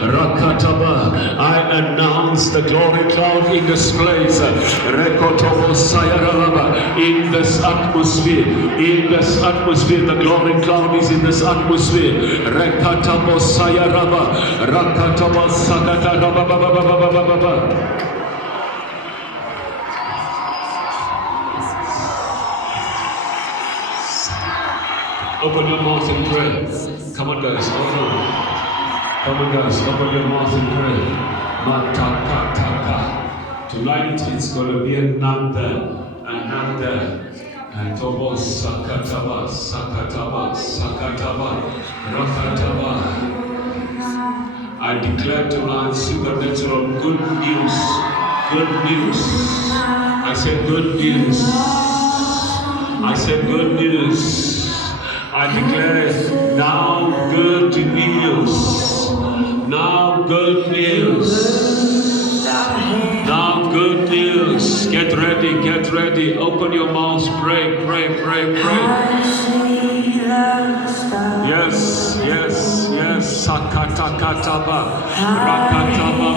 Rakataba. I announce the glory cloud in this place. Rekotobo Sayaralaba. In this atmosphere. In this atmosphere. The glory cloud is in this atmosphere. Rekatabo Sayaraba. Rakataba Sakataraba. Open your mouth and pray. Come on, guys. Hold on. Come on, guys. Open your mouth and pray. Matakataka. Tonight it's going to be another. And Tobo Sakataba, Rakataba. I declare tonight supernatural good news. Good news. I said good news. I said good news. I declare now good news. Now good news. Now good news. Get ready, get ready. Open your mouths. Pray. Yes. Sakatakataba. Rakataba.